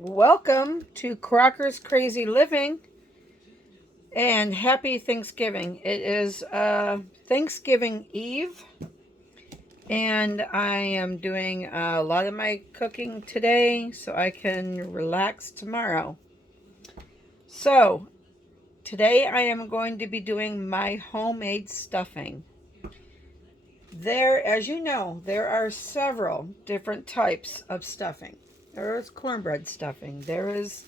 Welcome to Crocker's Crazy Living and happy Thanksgiving. It is Thanksgiving Eve, and I am doing a lot of my cooking today so I can relax tomorrow. So, today I am going to be doing my homemade stuffing. As you know, there are several different types of stuffing. There is cornbread stuffing, there is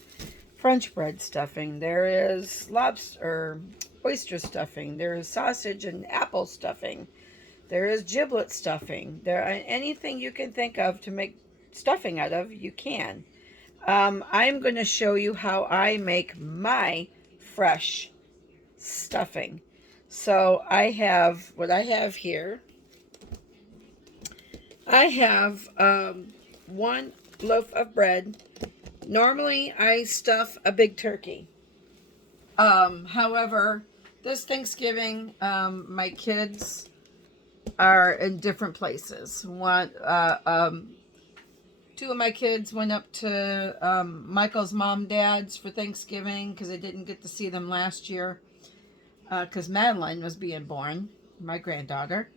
French bread stuffing, there is lobster, oyster stuffing, there is sausage and apple stuffing, there is giblet stuffing. There anything you can think of to make stuffing out of, you can. I'm going to show you how I make my fresh stuffing. So what I have here. I have one loaf of bread. Normally, I stuff a big turkey. However, this Thanksgiving, my kids are in different places. Two of my kids went up to Michael's mom, dad's for Thanksgiving because I didn't get to see them last year because Madeline was being born, my granddaughter,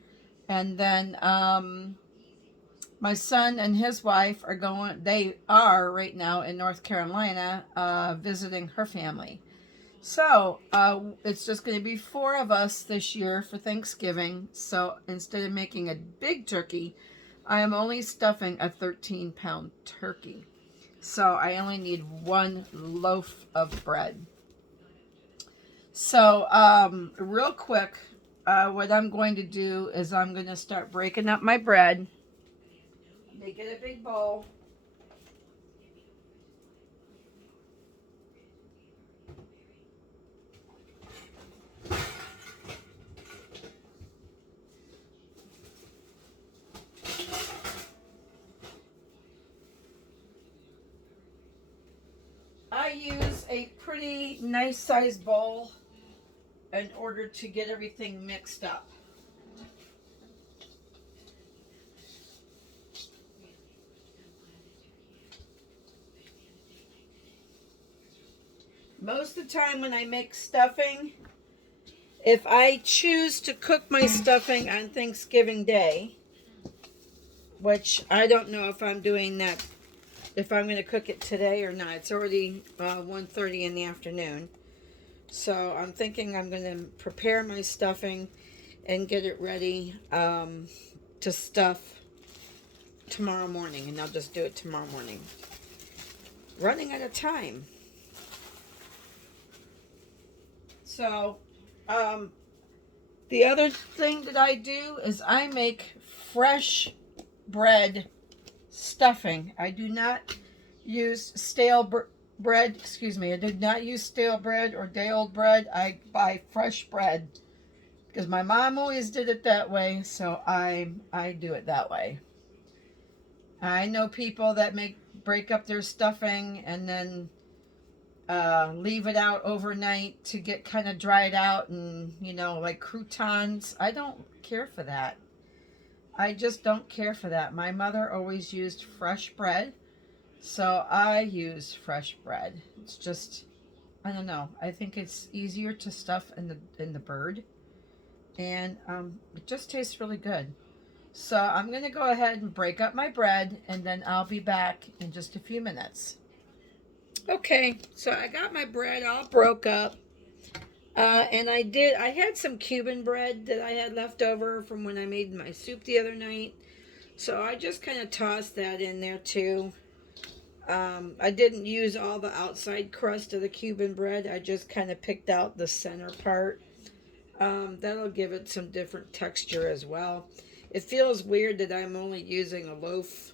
and then my son and his wife are going. They are right now in North Carolina visiting her family. So it's just going to be four of us this year for Thanksgiving. So instead of making a big turkey, I am only stuffing a 13-pound turkey. So I only need one loaf of bread. So real quick, what I'm going to do is I'm going to start breaking up my bread. Make it a big bowl. I use a pretty nice sized bowl in order to get everything mixed up. Most of the time when I make stuffing, if I choose to cook my stuffing on Thanksgiving Day, which I don't know if I'm doing that, if I'm going to cook it today or not. It's already 1:30 in the afternoon. So I'm thinking I'm going to prepare my stuffing and get it ready to stuff tomorrow morning. And I'll just do it tomorrow morning. Running out of time. So, the other thing that I do is I make fresh bread stuffing. I do not use bread. Excuse me. I do not use stale bread or day old bread. I buy fresh bread because my mom always did it that way. So I do it that way. I know people that break up their stuffing and then leave it out overnight to get kind of dried out and, like croutons. I don't care for that. I just don't care for that. My mother always used fresh bread, so I use fresh bread. It's just, I don't know. I think it's easier to stuff in the bird, and it just tastes really good. So I'm gonna go ahead and break up my bread, and then I'll be back in just a few minutes. Okay, so I got my bread all broke up. And I had some Cuban bread that I had left over from when I made my soup the other night. So I just kind of tossed that in there too. I didn't use all the outside crust of the Cuban bread. I just kind of picked out the center part. That'll give it some different texture as well. It feels weird that I'm only using a loaf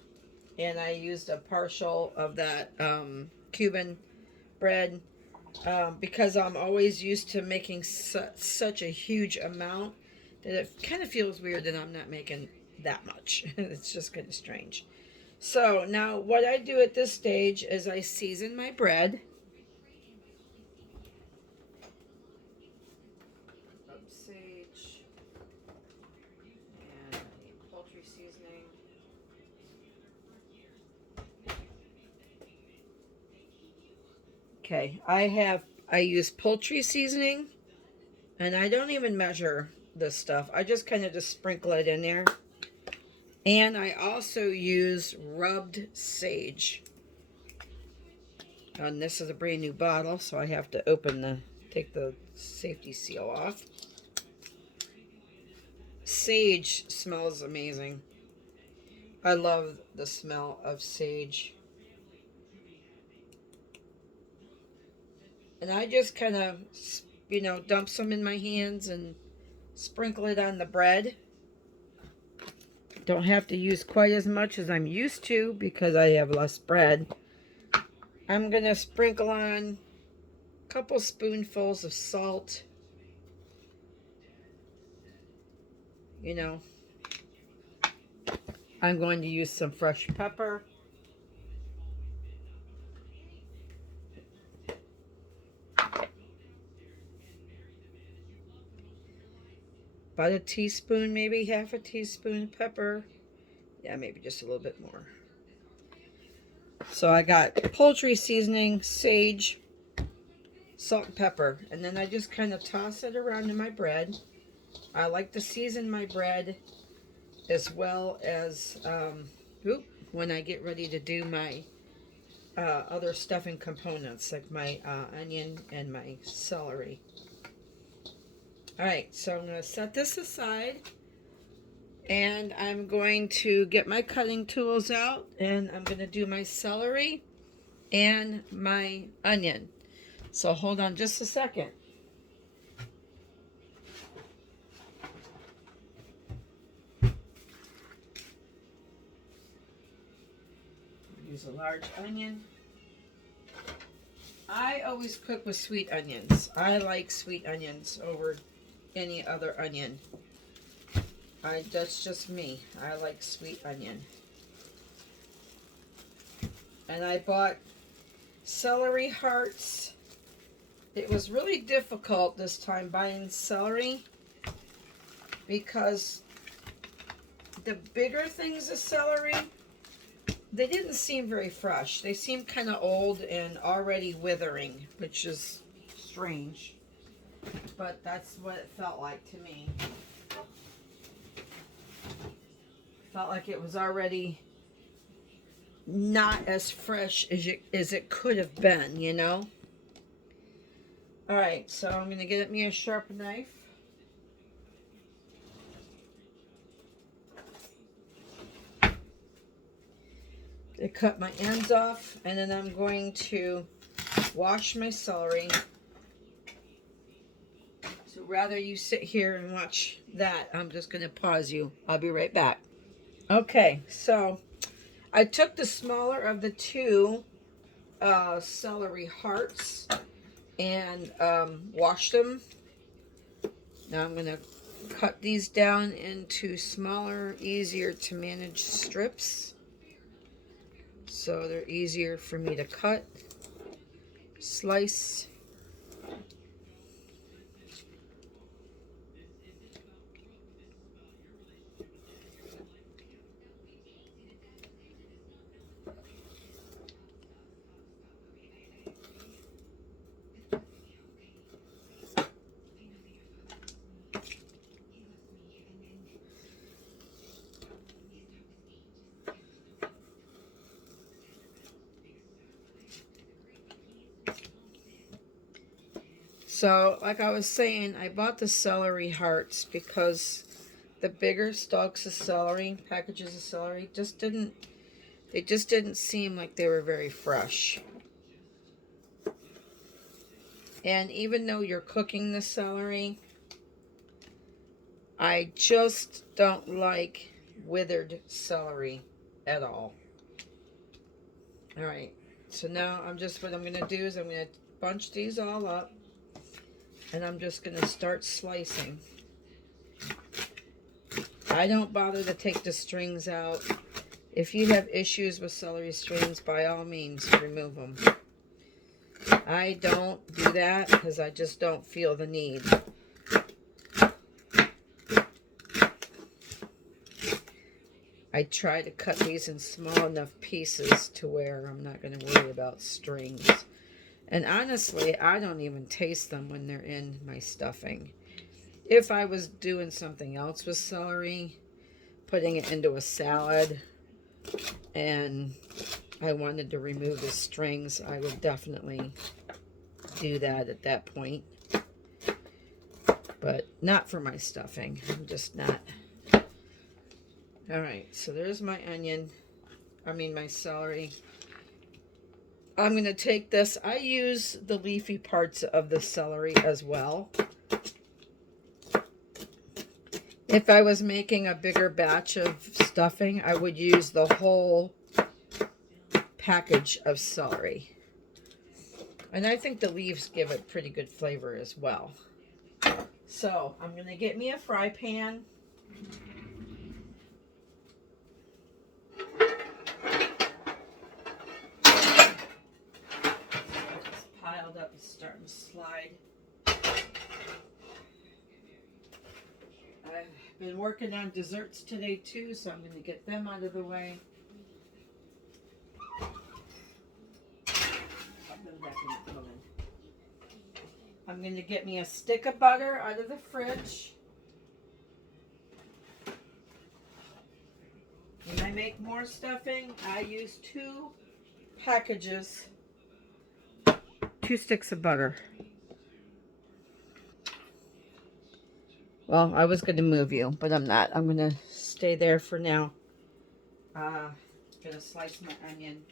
and I used a partial of that Cuban bread because I'm always used to making such a huge amount that it kind of feels weird that I'm not making that much. It's just kind of strange. So now what I do at this stage is I season my bread. Sage and poultry seasoning. Okay, I use poultry seasoning, and I don't even measure this stuff. I just kind of just sprinkle it in there. And I also use rubbed sage. And this is a brand new bottle, so I have to take the safety seal off. Sage smells amazing. I love the smell of sage. And I just kind of, dump some in my hands and sprinkle it on the bread. Don't have to use quite as much as I'm used to because I have less bread. I'm going to sprinkle on a couple spoonfuls of salt. I'm going to use some fresh pepper. About a teaspoon, maybe half a teaspoon of pepper. Yeah, maybe just a little bit more. So I got poultry seasoning, sage, salt, and pepper. And then I just kind of toss it around in my bread. I like to season my bread as well as when I get ready to do my other stuffing components, like my onion and my celery. Alright, so I'm going to set this aside. And I'm going to get my cutting tools out, and I'm going to do my celery and my onion. So hold on just a second. Use a large onion. I always cook with sweet onions. I like sweet onions over any other onion. That's just me. I like sweet onion. And I bought celery hearts. It was really difficult this time buying celery because the bigger things of celery, they didn't seem very fresh. They seemed kind of old and already withering, which is strange. But that's what it felt like to me. Felt like it was already not as fresh as it could have been, Alright, so I'm going to get me a sharp knife. To cut my ends off, and then I'm going to wash my celery. So rather you sit here and watch that, I'm just going to pause you. I'll be right back. Okay, so I took the smaller of the two celery hearts and washed them. Now I'm going to cut these down into smaller, easier to manage strips. So they're easier for me to cut, slice. So, like I was saying, I bought the celery hearts because the bigger stalks of celery, packages of celery, just didn't seem like they were very fresh. And even though you're cooking the celery, I just don't like withered celery at all. Alright, so now what I'm going to do is I'm going to bunch these all up. And I'm just going to start slicing. I don't bother to take the strings out. If you have issues with celery strings, by all means, remove them. I don't do that because I just don't feel the need. I try to cut these in small enough pieces to where I'm not going to worry about strings. And honestly, I don't even taste them when they're in my stuffing. If I was doing something else with celery, putting it into a salad, and I wanted to remove the strings, I would definitely do that at that point. But not for my stuffing. I'm just not. Alright, so there's my onion. My celery. I'm going to take this. I use the leafy parts of the celery as well. If I was making a bigger batch of stuffing, I would use the whole package of celery. And I think the leaves give it pretty good flavor as well. So I'm going to get me a fry pan. It's piled up, it's starting to slide. I've been working on desserts today too, so I'm going to get them out of the way. I'm going to get me a stick of butter out of the fridge. When I make more stuffing, I use 2 packages, 2 sticks of butter. Well, I was going to move you, but I'm not. I'm going to stay there for now. Going to slice my onion.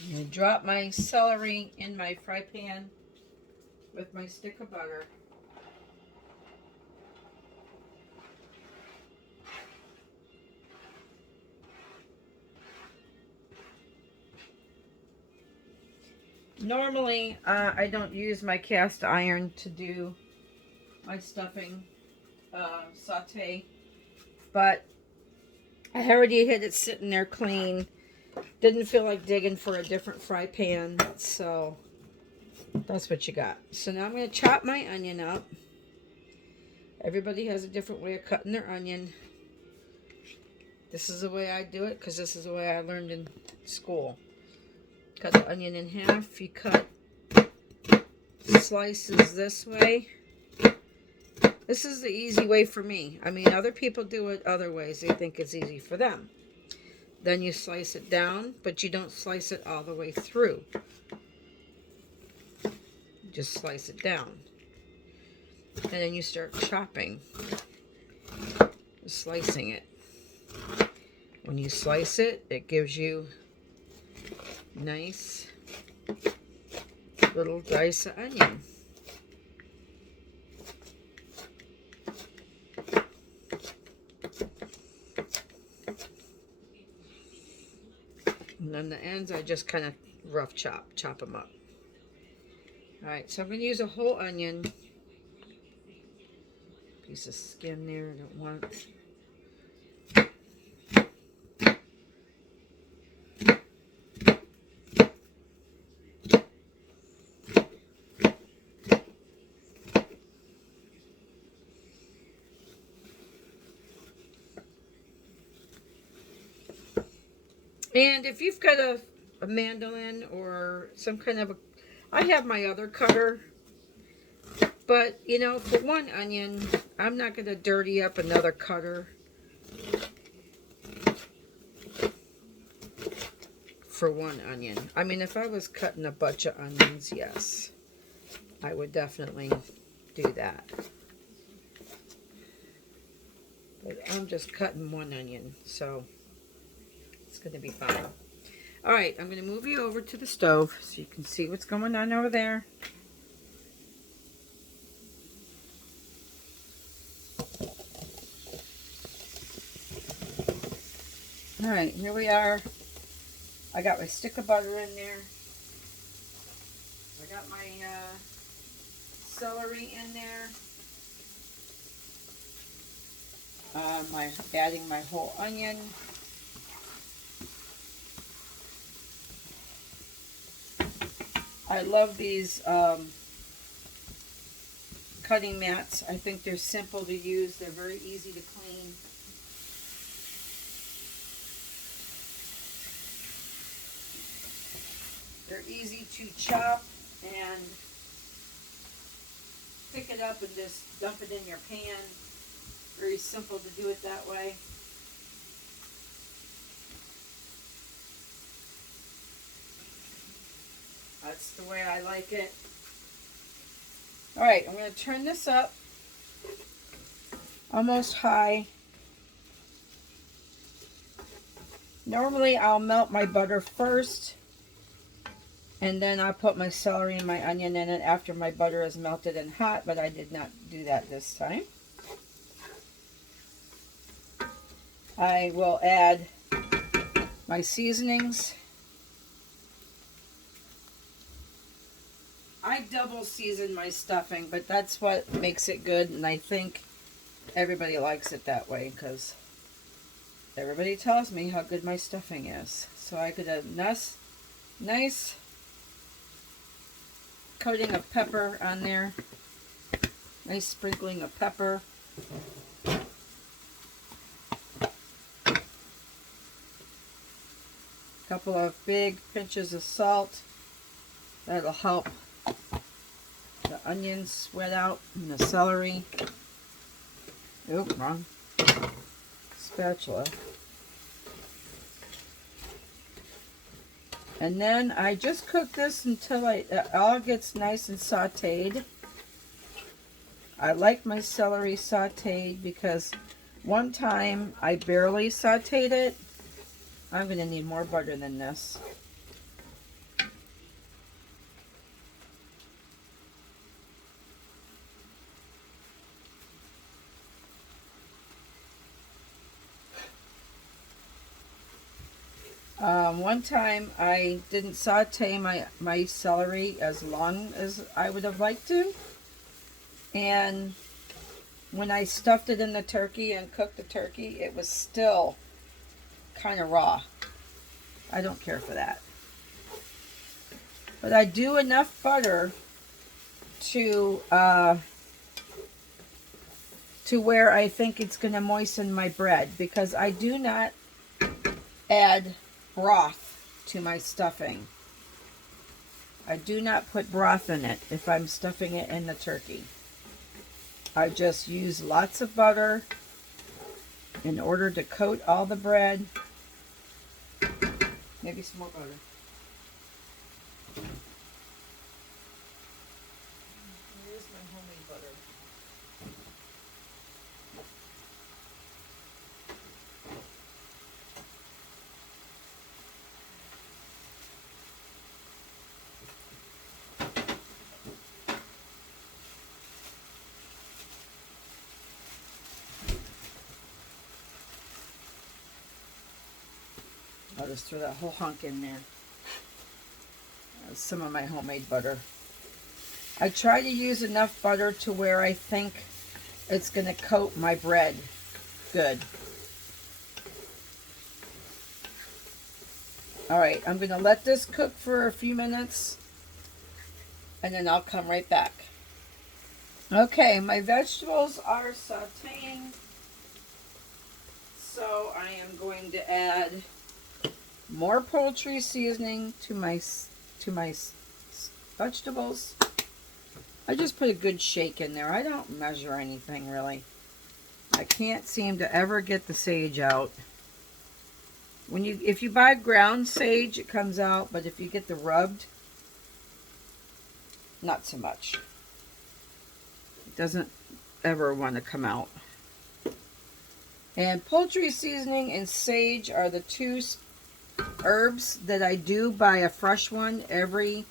I'm going to drop my celery in my fry pan with my stick of butter. Normally, I don't use my cast iron to do my stuffing saute, but I already had it sitting there clean. Didn't feel like digging for a different fry pan, so that's what you got. So now I'm going to chop my onion up. Everybody has a different way of cutting their onion. This is the way I do it because this is the way I learned in school. Cut the onion in half. You cut slices this way. This is the easy way for me. Other people do it other ways. They think it's easy for them. Then you slice it down, but you don't slice it all the way through. You just slice it down. And then you start chopping. Slicing it. When you slice it, it gives you nice little dice of onion. And then the ends, I just kind of rough chop them up. Alright, so I'm going to use a whole onion. Piece of skin there, I don't want. And if you've got a mandolin or some kind of I have my other cutter, but for one onion, I'm not going to dirty up another cutter for one onion. If I was cutting a bunch of onions, yes, I would definitely do that. But I'm just cutting one onion, so it's going to be fine. Alright, I'm going to move you over to the stove so you can see what's going on over there. Alright, here we are. I got my stick of butter in there. I got my celery in there. Adding my whole onion. I love these cutting mats. I think they're simple to use. They're very easy to clean. They're easy to chop and pick it up and just dump it in your pan. Very simple to do it that way. That's the way I like it. Alright, I'm going to turn this up almost high. Normally I'll melt my butter first, and then I'll put my celery and my onion in it after my butter is melted and hot, but I did not do that this time. I will add my seasonings. I double season my stuffing, but that's what makes it good, and I think everybody likes it that way because everybody tells me how good my stuffing is. So I get a nice coating of pepper on there. Nice sprinkling of pepper. Couple of big pinches of salt. That'll help the onions sweat out and the celery. Oop, wrong spatula. And then I just cook this until it all gets nice and sauteed. I like my celery sauteed because one time I barely sauteed it. I'm going to need more butter than this. One time I didn't saute my celery as long as I would have liked to. And when I stuffed it in the turkey and cooked the turkey, it was still kind of raw. I don't care for that. But I do enough butter to where I think it's going to moisten my bread, because I do not add broth to my stuffing. I do not put broth in it if I'm stuffing it in the turkey. I just use lots of butter in order to coat all the bread. Maybe some more butter. Here's my homemade butter. I'll just throw that whole hunk in there. That's some of my homemade butter. I try to use enough butter to where I think it's going to coat my bread good. Alright, I'm going to let this cook for a few minutes, and then I'll come right back. Okay, my vegetables are sauteing, so I am going to add more poultry seasoning to my vegetables. I just put a good shake in there. I don't measure anything really. I can't seem to ever get the sage out. If you buy ground sage, it comes out, but if you get the rubbed, not so much. It doesn't ever want to come out. And poultry seasoning and sage are the two herbs that I do buy a fresh one every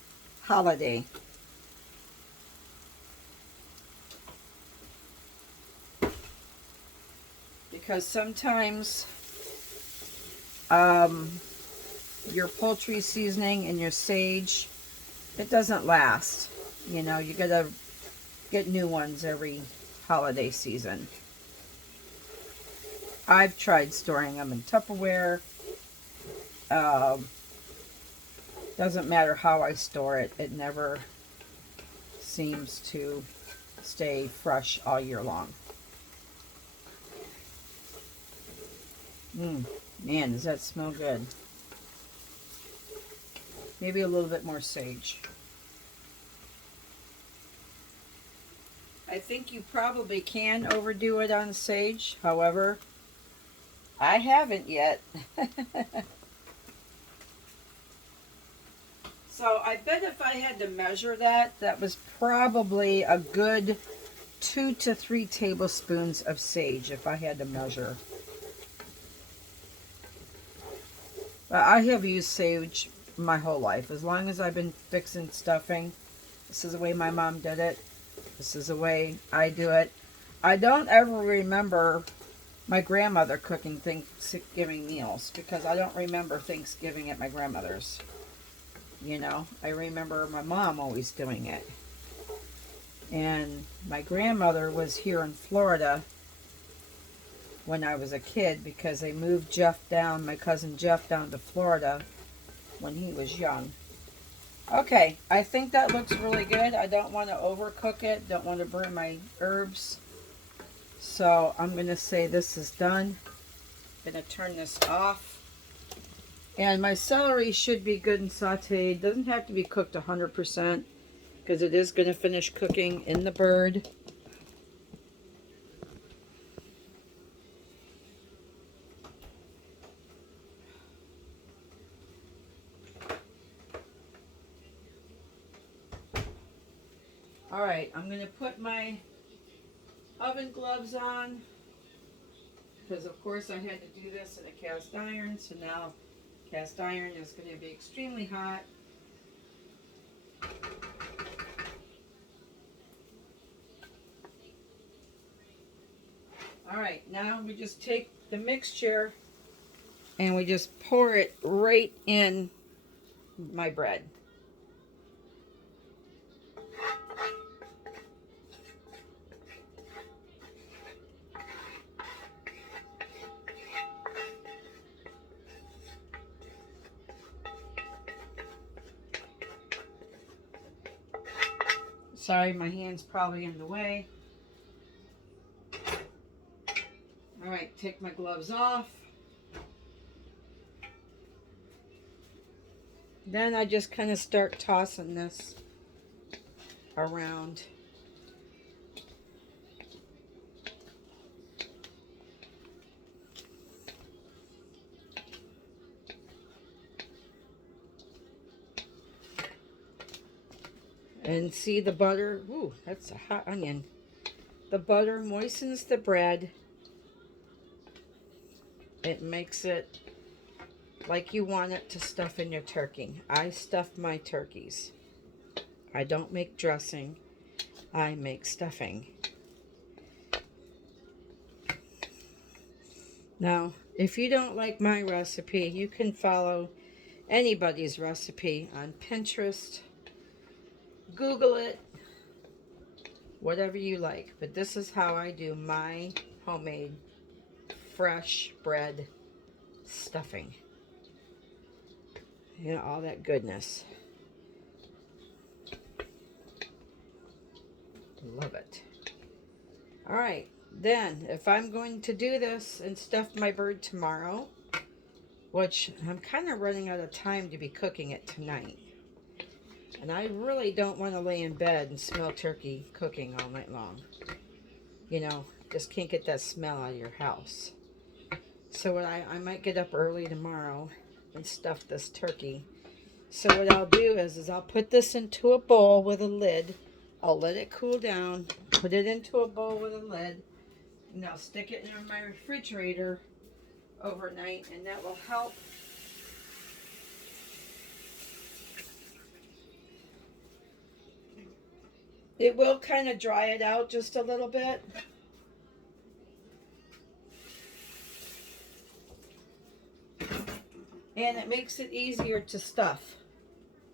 holiday. Because sometimes your poultry seasoning and your sage, it doesn't last. You know, you gotta get new ones every holiday season. I've tried storing them in Tupperware. Doesn't matter how I store it, it never seems to stay fresh all year long. Man, does that smell good. Maybe a little bit more sage. I think you probably can overdo it on sage. However, I haven't yet. So I bet if I had to measure that, that was probably a good 2 to 3 tablespoons of sage if I had to measure. But I have used sage my whole life. As long as I've been fixing stuffing, this is the way my mom did it. This is the way I do it. I don't ever remember my grandmother cooking Thanksgiving meals because I don't remember Thanksgiving at my grandmother's. You know, I remember my mom always doing it. And my grandmother was here in Florida when I was a kid because they moved Jeff down, my cousin Jeff, down to Florida when he was young. Okay, I think that looks really good. I don't want to overcook it. Don't want to burn my herbs. So I'm going to say this is done. I'm going to turn this off. And my celery should be good and sauteed. Doesn't have to be cooked 100% because it is going to finish cooking in the bird. Alright, I'm going to put my oven gloves on because of course I had to do this in a cast iron, so now cast iron is going to be extremely hot. Alright, now we just take the mixture and we just pour it right in my bread. Sorry, my hand's probably in the way. Alright, take my gloves off. Then I just kind of start tossing this around. And see the butter? Ooh, that's a hot onion. The butter moistens the bread. It makes it like you want it to stuff in your turkey. I stuff my turkeys. I don't make dressing. I make stuffing. Now, if you don't like my recipe, you can follow anybody's recipe on Pinterest. Google it. Whatever you like. But this is how I do my homemade fresh bread stuffing. You know, all that goodness. Love it. Alright, then if I'm going to do this and stuff my bird tomorrow, which I'm kind of running out of time to be cooking it tonight, and I really don't want to lay in bed and smell turkey cooking all night long. You know, just can't get that smell out of your house. So what I might get up early tomorrow and stuff this turkey. So what I'll do is I'll put this into a bowl with a lid. I'll let it cool down, put it into a bowl with a lid, and I'll stick it in my refrigerator overnight, and that will help it will kind of dry it out just a little bit. And it makes it easier to stuff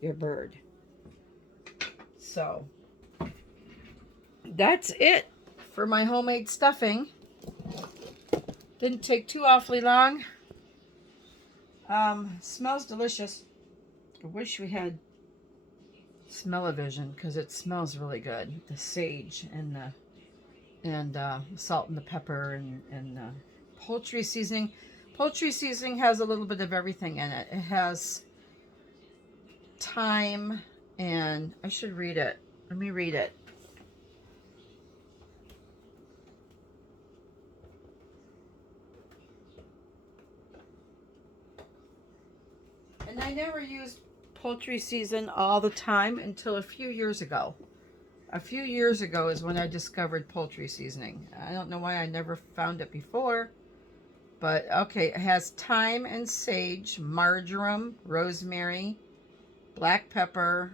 your bird. So that's it for my homemade stuffing. Didn't take too awfully long. Smells delicious. I wish we had smell-o-vision because it smells really good. The sage and the salt and the pepper and poultry seasoning. Poultry seasoning has a little bit of everything in it. It has thyme and I should read it. Let me read it. And I never used poultry season all the time until a few years ago. A few years ago is when I discovered poultry seasoning. I don't know why I never found it before. But okay, it has thyme and sage, marjoram, rosemary, black pepper,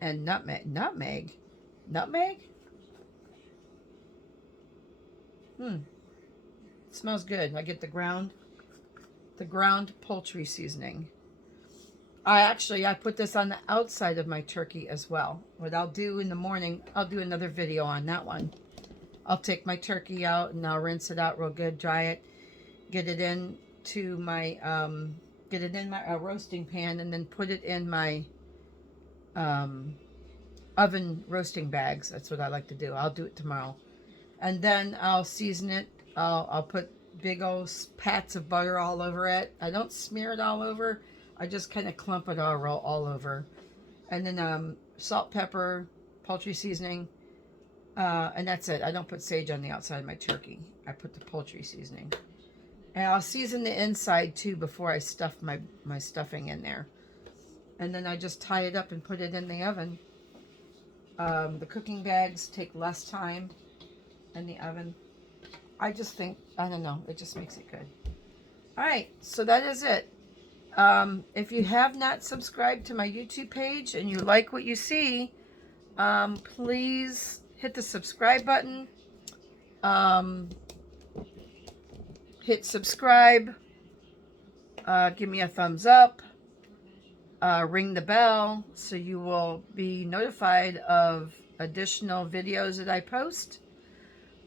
and nutmeg. Nutmeg? Nutmeg? It smells good. I get the ground poultry seasoning. I put this on the outside of my turkey as well. What I'll do in the morning, I'll do another video on that one. I'll take my turkey out and I'll rinse it out real good, dry it, get it into my roasting pan, and then put it in my oven roasting bags. That's what I like to do. I'll do it tomorrow. And then I'll season it. I'll put big old pats of butter all over it. I don't smear it all over. I just kind of clump it all over. And then salt, pepper, poultry seasoning. And that's it. I don't put sage on the outside of my turkey. I put the poultry seasoning. And I'll season the inside too before I stuff my stuffing in there. And then I just tie it up and put it in the oven. The cooking bags take less time in the oven. I just think, I don't know, it just makes it good. All right, so that is it. If you have not subscribed to my YouTube page and you like what you see, please hit the subscribe button. Hit subscribe. Give me a thumbs up. Ring the bell so you will be notified of additional videos that I post.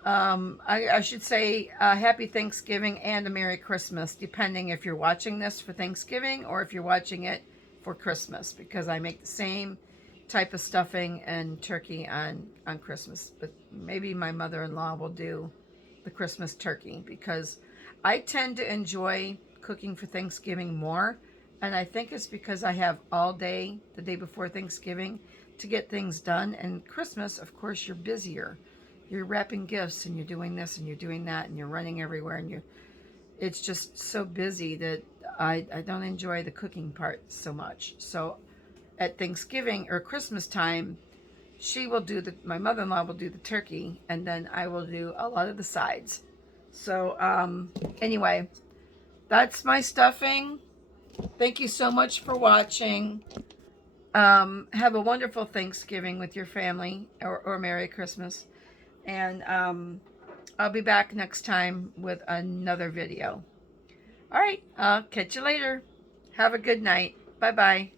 I should say Happy Thanksgiving and a Merry Christmas, depending if you're watching this for Thanksgiving or if you're watching it for Christmas, because I make the same type of stuffing and turkey on Christmas. But maybe my mother-in-law will do the Christmas turkey, because I tend to enjoy cooking for Thanksgiving more, and I think it's because I have all day the day before Thanksgiving to get things done. And Christmas, of course, you're busier. You're wrapping gifts and you're doing this and you're doing that and you're running everywhere, and it's just so busy that I don't enjoy the cooking part so much. So at Thanksgiving or Christmas time, my mother-in-law will do the turkey, and then I will do a lot of the sides. So anyway, that's my stuffing. Thank you so much for watching. Have a wonderful Thanksgiving with your family, or Merry Christmas. And I'll be back next time with another video. All right, I'll catch you later. Have a good night. Bye-bye.